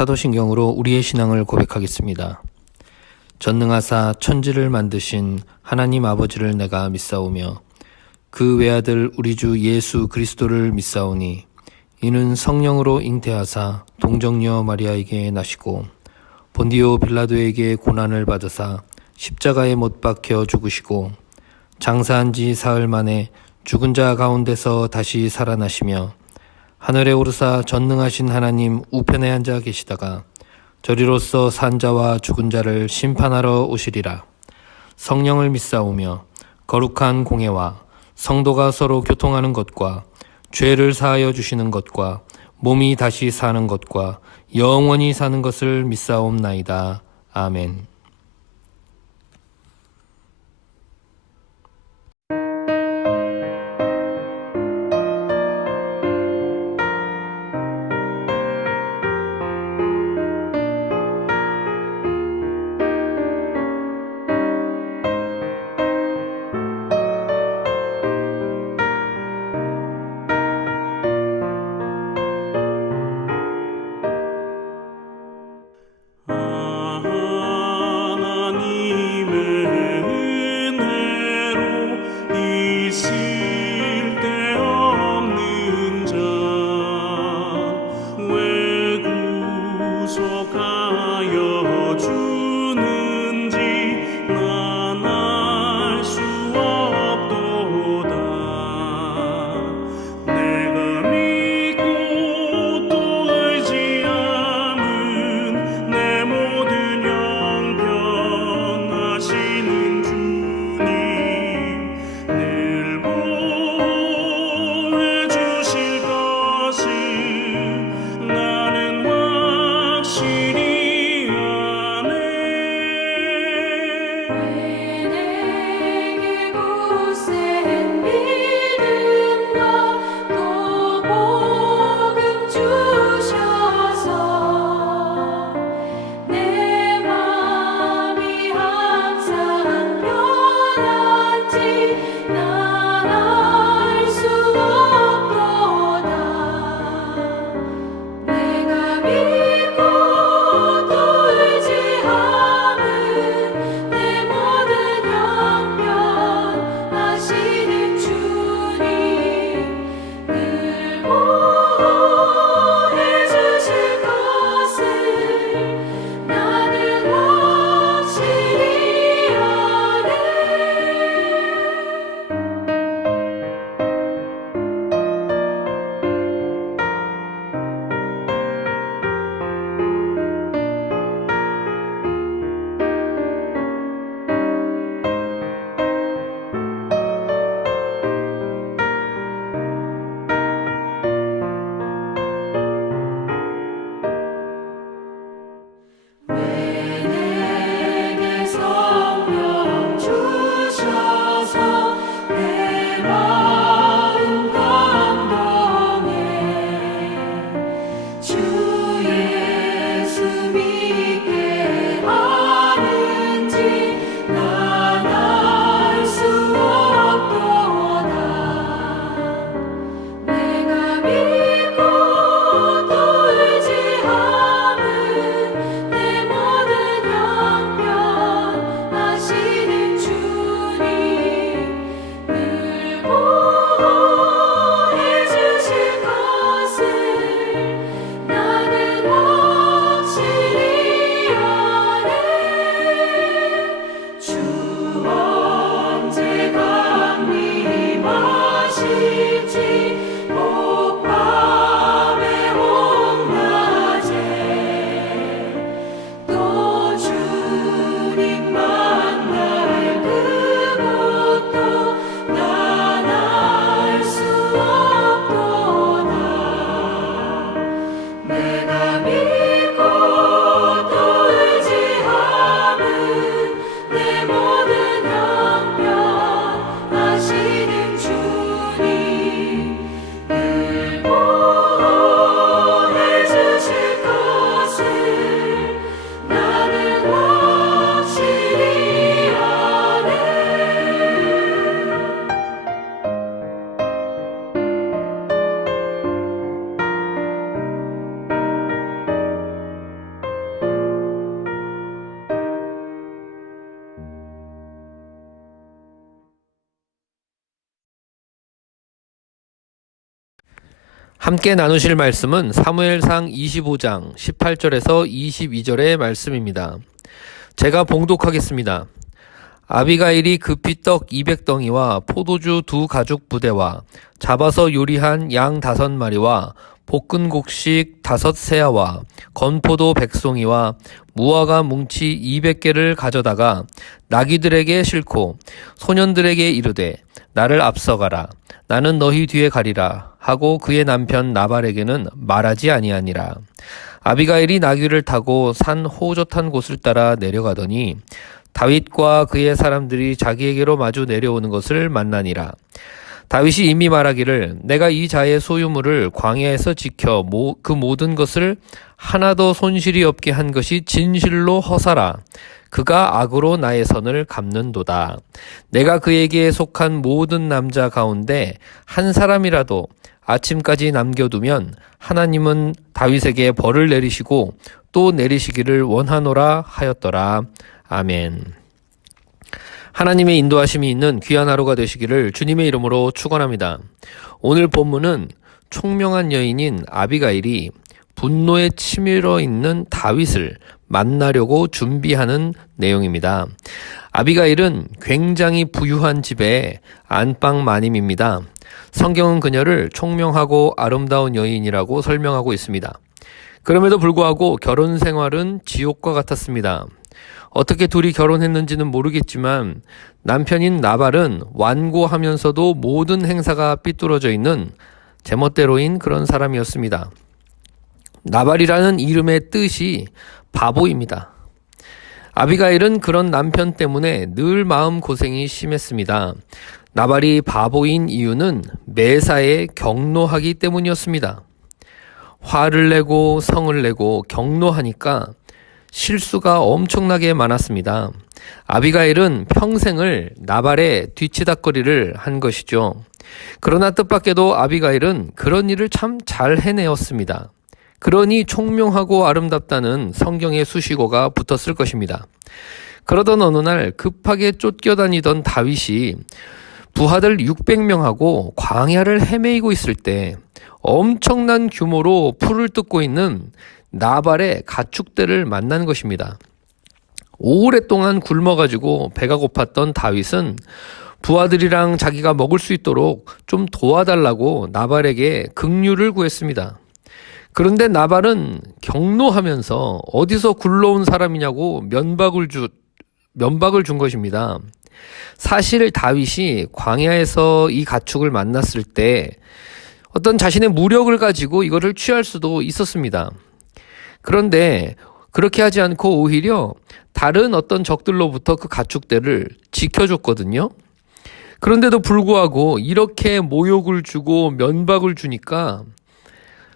사도신경으로 우리의 신앙을 고백하겠습니다. 전능하사 천지를 만드신 하나님 아버지를 내가 믿사오며 그 외아들 우리 주 예수 그리스도를 믿사오니 이는 성령으로 잉태하사 동정녀 마리아에게 나시고 본디오 빌라도에게 고난을 받으사 십자가에 못 박혀 죽으시고 장사한 지 사흘 만에 죽은 자 가운데서 다시 살아나시며 하늘에 오르사 전능하신 하나님 우편에 앉아 계시다가 저리로서 산 자와 죽은 자를 심판하러 오시리라. 성령을 믿사오며 거룩한 공회와 성도가 서로 교통하는 것과 죄를 사하여 주시는 것과 몸이 다시 사는 것과 영원히 사는 것을 믿사옵나이다. 아멘. 함께 나누실 말씀은 사무엘상 25장 18절에서 22절의 말씀입니다. 제가 봉독하겠습니다. 아비가일이 급히 떡 200덩이와 포도주 2가죽 부대와 잡아서 요리한 양 5마리와 볶은 곡식 5세아와 건포도 100송이와 무화과 뭉치 200개를 가져다가 나귀들에게 싣고 소년들에게 이르되 나를 앞서가라. 나는 너희 뒤에 가리라 하고 그의 남편 나발에게는 말하지 아니하니라. 아비가일이 나귀를 타고 산 호젓한 곳을 따라 내려가더니 다윗과 그의 사람들이 자기에게로 마주 내려오는 것을 만나니라. 다윗이 이미 말하기를 내가 이 자의 소유물을 광야에서 지켜 그 모든 것을 하나도 손실이 없게 한 것이 진실로 허사라. 그가 악으로 나의 선을 갚는도다. 내가 그에게 속한 모든 남자 가운데 한 사람이라도 아침까지 남겨두면 하나님은 다윗에게 벌을 내리시고 또 내리시기를 원하노라 하였더라. 아멘. 하나님의 인도하심이 있는 귀한 하루가 되시기를 주님의 이름으로 축원합니다. 오늘 본문은 총명한 여인인 아비가일이 분노에 치밀어 있는 다윗을 만나려고 준비하는 내용입니다. 아비가일은 굉장히 부유한 집의 안방 마님입니다. 성경은 그녀를 총명하고 아름다운 여인이라고 설명하고 있습니다. 그럼에도 불구하고 결혼 생활은 지옥과 같았습니다. 어떻게 둘이 결혼했는지는 모르겠지만 남편인 나발은 완고하면서도 모든 행사가 삐뚤어져 있는 제멋대로인 그런 사람이었습니다. 나발이라는 이름의 뜻이 바보입니다. 아비가일은 그런 남편 때문에 늘 마음고생이 심했습니다. 나발이 바보인 이유는 매사에 경노하기 때문이었습니다. 화를 내고 성을 내고 경노하니까 실수가 엄청나게 많았습니다. 아비가일은 평생을 나발의 뒤치다꺼리를 한 것이죠. 그러나 뜻밖에도 아비가일은 그런 일을 참 잘 해내었습니다. 그러니 총명하고 아름답다는 성경의 수식어가 붙었을 것입니다. 그러던 어느 날 급하게 쫓겨다니던 다윗이 부하들 600명하고 광야를 헤매이고 있을 때 엄청난 규모로 풀을 뜯고 있는 나발의 가축대를 만난 것입니다. 오랫동안 굶어가지고 배가 고팠던 다윗은 부하들이랑 자기가 먹을 수 있도록 좀 도와달라고 나발에게 긍휼을 구했습니다. 그런데 나발은 경노하면서 어디서 굴러온 사람이냐고 면박을 준 것입니다. 사실 다윗이 광야에서 이 가축을 만났을 때 어떤 자신의 무력을 가지고 이거를 취할 수도 있었습니다. 그런데 그렇게 하지 않고 오히려 다른 어떤 적들로부터 그 가축대를 지켜줬거든요. 그런데도 불구하고 이렇게 모욕을 주고 면박을 주니까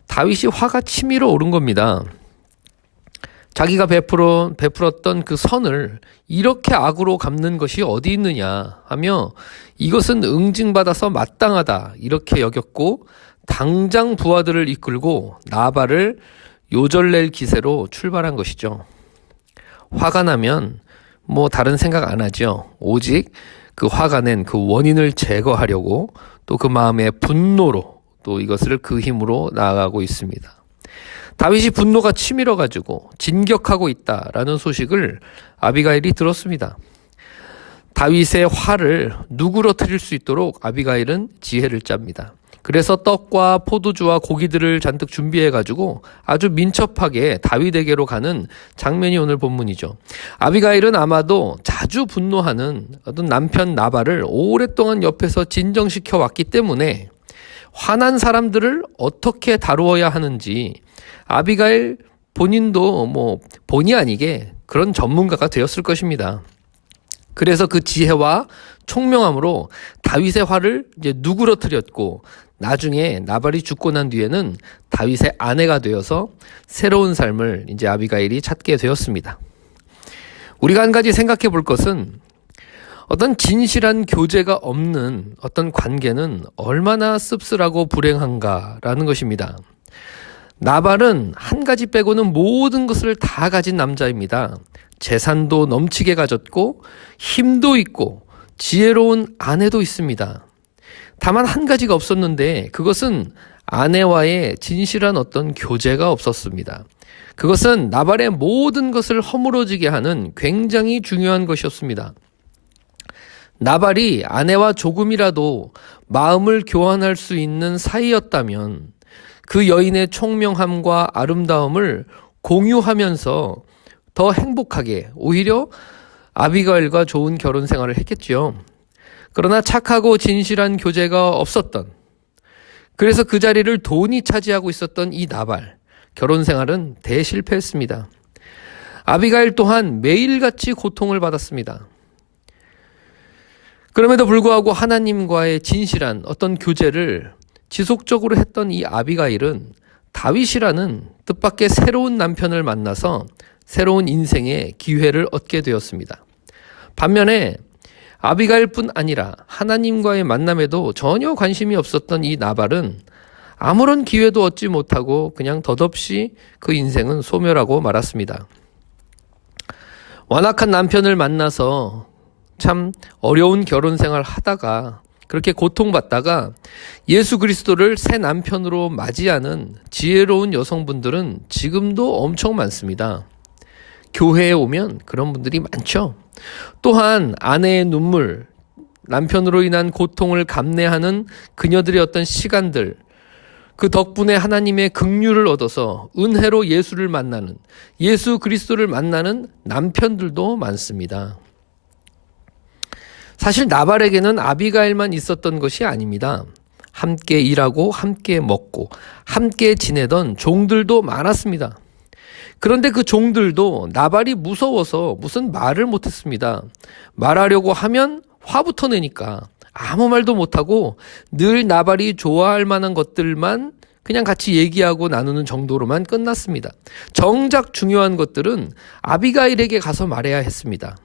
다윗이 화가 치밀어 오른 겁니다. 자기가 베풀었던 그 선을 이렇게 악으로 갚는 것이 어디 있느냐 하며 이것은 응징받아서 마땅하다 이렇게 여겼고 당장 부하들을 이끌고 나발을 요절낼 기세로 출발한 것이죠. 화가 나면 다른 생각 안 하죠. 오직 그 화가 낸 그 원인을 제거하려고 또 그 마음의 분노로 또 이것을 그 힘으로 나아가고 있습니다. 다윗이 분노가 치밀어가지고 진격하고 있다라는 소식을 아비가일이 들었습니다. 다윗의 화를 누그러뜨릴 수 있도록 아비가일은 지혜를 짭니다. 그래서 떡과 포도주와 고기들을 잔뜩 준비해가지고 아주 민첩하게 다윗에게로 가는 장면이 오늘 본문이죠. 아비가일은 아마도 자주 분노하는 어떤 남편 나발을 오랫동안 옆에서 진정시켜 왔기 때문에 화난 사람들을 어떻게 다루어야 하는지 아비가일 본인도 본의 아니게 그런 전문가가 되었을 것입니다. 그래서 그 지혜와 총명함으로 다윗의 화를 이제 누그러뜨렸고 나중에 나발이 죽고 난 뒤에는 다윗의 아내가 되어서 새로운 삶을 이제 아비가일이 찾게 되었습니다. 우리가 한 가지 생각해 볼 것은 어떤 진실한 교제가 없는 어떤 관계는 얼마나 씁쓸하고 불행한가라는 것입니다. 나발은 한 가지 빼고는 모든 것을 다 가진 남자입니다. 재산도 넘치게 가졌고 힘도 있고 지혜로운 아내도 있습니다. 다만 한 가지가 없었는데 그것은 아내와의 진실한 어떤 교제가 없었습니다. 그것은 나발의 모든 것을 허물어지게 하는 굉장히 중요한 것이었습니다. 나발이 아내와 조금이라도 마음을 교환할 수 있는 사이였다면 그 여인의 총명함과 아름다움을 공유하면서 더 행복하게 오히려 아비가일과 좋은 결혼 생활을 했겠지요. 그러나 착하고 진실한 교제가 없었던, 그래서 그 자리를 돈이 차지하고 있었던 이 나발, 결혼 생활은 대실패했습니다. 아비가일 또한 매일같이 고통을 받았습니다. 그럼에도 불구하고 하나님과의 진실한 어떤 교제를 지속적으로 했던 이 아비가일은 다윗이라는 뜻밖의 새로운 남편을 만나서 새로운 인생의 기회를 얻게 되었습니다. 반면에 아비가일뿐 아니라 하나님과의 만남에도 전혀 관심이 없었던 이 나발은 아무런 기회도 얻지 못하고 그냥 덧없이 그 인생은 소멸하고 말았습니다. 완악한 남편을 만나서 참 어려운 결혼 생활 하다가 그렇게 고통받다가 예수 그리스도를 새 남편으로 맞이하는 지혜로운 여성분들은 지금도 엄청 많습니다. 교회에 오면 그런 분들이 많죠. 또한 아내의 눈물, 남편으로 인한 고통을 감내하는 그녀들의 어떤 시간들, 그 덕분에 하나님의 긍휼을 얻어서 은혜로 예수를 만나는, 예수 그리스도를 만나는 남편들도 많습니다. 사실 나발에게는 아비가일만 있었던 것이 아닙니다. 함께 일하고 함께 먹고 함께 지내던 종들도 많았습니다. 그런데 그 종들도 나발이 무서워서 무슨 말을 못했습니다. 말하려고 하면 화부터 내니까 아무 말도 못하고 늘 나발이 좋아할 만한 것들만 그냥 같이 얘기하고 나누는 정도로만 끝났습니다. 정작 중요한 것들은 아비가일에게 가서 말해야 했습니다.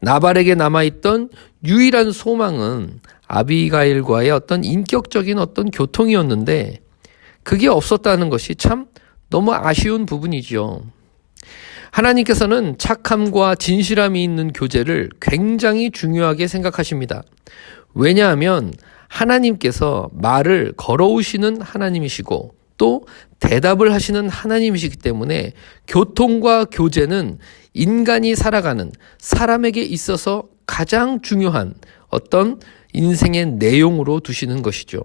나발에게 남아있던 유일한 소망은 아비가일과의 어떤 인격적인 어떤 교통이었는데 그게 없었다는 것이 참 너무 아쉬운 부분이죠. 하나님께서는 착함과 진실함이 있는 교제를 굉장히 중요하게 생각하십니다. 왜냐하면 하나님께서 말을 걸어오시는 하나님이시고 또 대답을 하시는 하나님이시기 때문에 교통과 교제는 인간이 살아가는 사람에게 있어서 가장 중요한 어떤 인생의 내용으로 두시는 것이죠.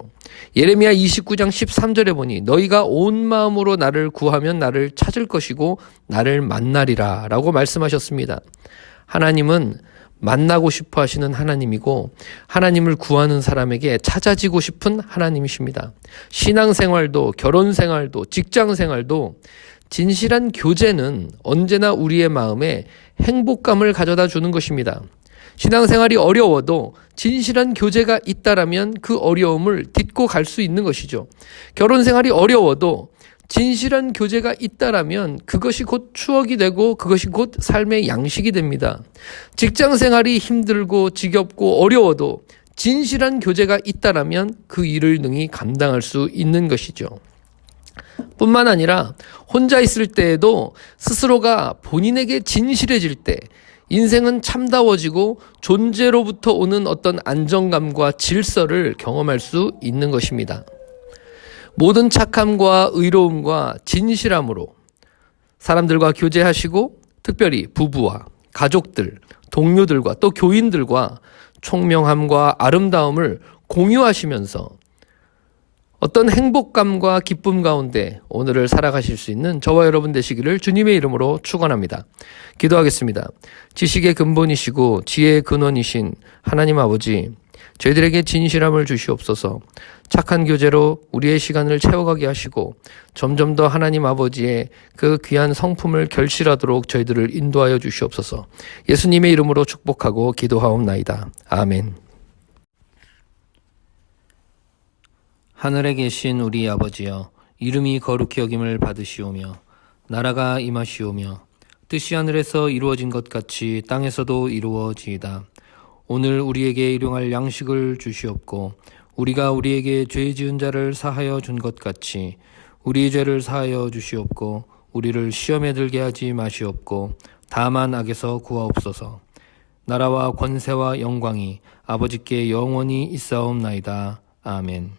예레미야 29장 13절에 보니 너희가 온 마음으로 나를 구하면 나를 찾을 것이고 나를 만나리라 라고 말씀하셨습니다. 하나님은 만나고 싶어 하시는 하나님이고 하나님을 구하는 사람에게 찾아지고 싶은 하나님이십니다. 신앙생활도 결혼생활도 직장생활도 진실한 교제는 언제나 우리의 마음에 행복감을 가져다 주는 것입니다. 신앙생활이 어려워도 진실한 교제가 있다라면 그 어려움을 딛고 갈 수 있는 것이죠. 결혼생활이 어려워도 진실한 교제가 있다라면 그것이 곧 추억이 되고 그것이 곧 삶의 양식이 됩니다. 직장생활이 힘들고 지겹고 어려워도 진실한 교제가 있다라면 그 일을 능히 감당할 수 있는 것이죠. 뿐만 아니라 혼자 있을 때에도 스스로가 본인에게 진실해질 때 인생은 참다워지고 존재로부터 오는 어떤 안정감과 질서를 경험할 수 있는 것입니다. 모든 착함과 의로움과 진실함으로 사람들과 교제하시고 특별히 부부와 가족들, 동료들과 또 교인들과 총명함과 아름다움을 공유하시면서 어떤 행복감과 기쁨 가운데 오늘을 살아가실 수 있는 저와 여러분 되시기를 주님의 이름으로 축원합니다. 기도하겠습니다. 지식의 근본이시고 지혜의 근원이신 하나님 아버지, 저희들에게 진실함을 주시옵소서. 착한 교제로 우리의 시간을 채워가게 하시고 점점 더 하나님 아버지의 그 귀한 성품을 결실하도록 저희들을 인도하여 주시옵소서. 예수님의 이름으로 축복하고 기도하옵나이다. 아멘. 하늘에 계신 우리 아버지여, 이름이 거룩히 여김을 받으시오며 나라가 임하시오며 뜻이 하늘에서 이루어진 것 같이 땅에서도 이루어지이다. 오늘 우리에게 일용할 양식을 주시옵고 우리가 우리에게 죄 지은 자를 사하여 준 것 같이 우리의 죄를 사하여 주시옵고 우리를 시험에 들게 하지 마시옵고 다만 악에서 구하옵소서. 나라와 권세와 영광이 아버지께 영원히 있사옵나이다. 아멘.